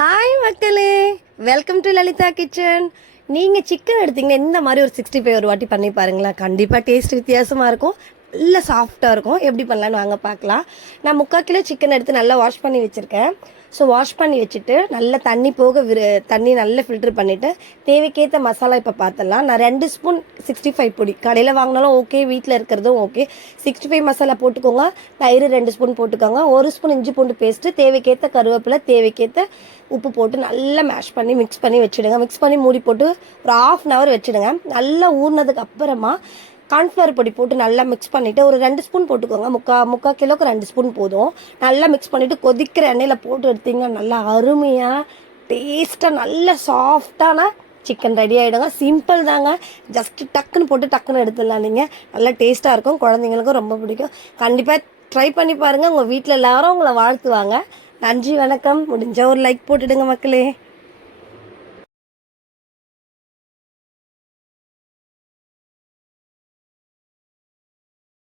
Hi மக்களே, welcome to Lalitha kitchen. நீங்கள் chicken எடுத்தீங்கன்னா இந்த மாதிரி ஒரு 65 ஒரு வாட்டி பண்ணி பாருங்களேன். கண்டிப்பாக டேஸ்ட் வித்தியாசமாக இருக்கும், நல்ல சாஃப்டாக இருக்கும். எப்படி பண்ணலான்னு வாங்க பார்க்கலாம். நான் 3/4 கிலோ சிக்கன் எடுத்து நல்லா வாஷ் பண்ணி வச்சுருக்கேன். ஸோ வாஷ் பண்ணி வச்சுட்டு நல்லா தண்ணி போக தண்ணி நல்லா ஃபில்ட்ரு பண்ணிவிட்டு தேவைக்கேற்ற மசாலா இப்போ பார்த்துடலாம். நான் 2 ஸ்பூன் 65 பொடி, கடையில் வாங்கினாலும் ஓகே, வீட்டில் இருக்கிறதும் ஓகே. 65 மசாலா போட்டுக்கோங்க. தயிர் 2 ஸ்பூன் போட்டுக்கோங்க. 1 ஸ்பூன் இஞ்சி பூண்டு பேஸ்ட்டு, தேவைக்கேற்ற கருவேப்பிலை, தேவைக்கேற்ற உப்பு போட்டு நல்லா மேஷ் பண்ணி மிக்ஸ் பண்ணி வச்சுடுங்க. மிக்ஸ் பண்ணி மூடி போட்டு ஒரு 1/2 hour வச்சுடுங்க. நல்லா ஊறினதுக்கு அப்புறமா கார்ன்ஃப்ளவர் பொடி போட்டு நல்லா மிக்ஸ் பண்ணிவிட்டு ஒரு 2 ஸ்பூன் போட்டுக்கோங்க. முக்கால் கிலோக்கு 2 ஸ்பூன் போதும். நல்லா மிக்ஸ் பண்ணிவிட்டு கொதிக்கிற எண்ணெயில் போட்டு எடுத்திங்கன்னா நல்லா அருமையாக டேஸ்ட்டாக நல்ல சாஃப்டான சிக்கன் ரெடி ஆகிடுங்க. சிம்பிள் தாங்க, ஜஸ்ட்டு டக்குன்னு போட்டு டக்குன்னு எடுத்துடலாம். நீங்கள் நல்லா டேஸ்ட்டாக இருக்கும், குழந்தைங்களுக்கும் ரொம்ப பிடிக்கும். கண்டிப்பாக ட்ரை பண்ணி பாருங்கள். உங்கள் வீட்டில் எல்லாரும் உங்களை வாழ்த்துவாங்க. நன்றி, வணக்கம். முடிஞ்ச ஒரு லைக் போட்டுடுங்க மக்களே.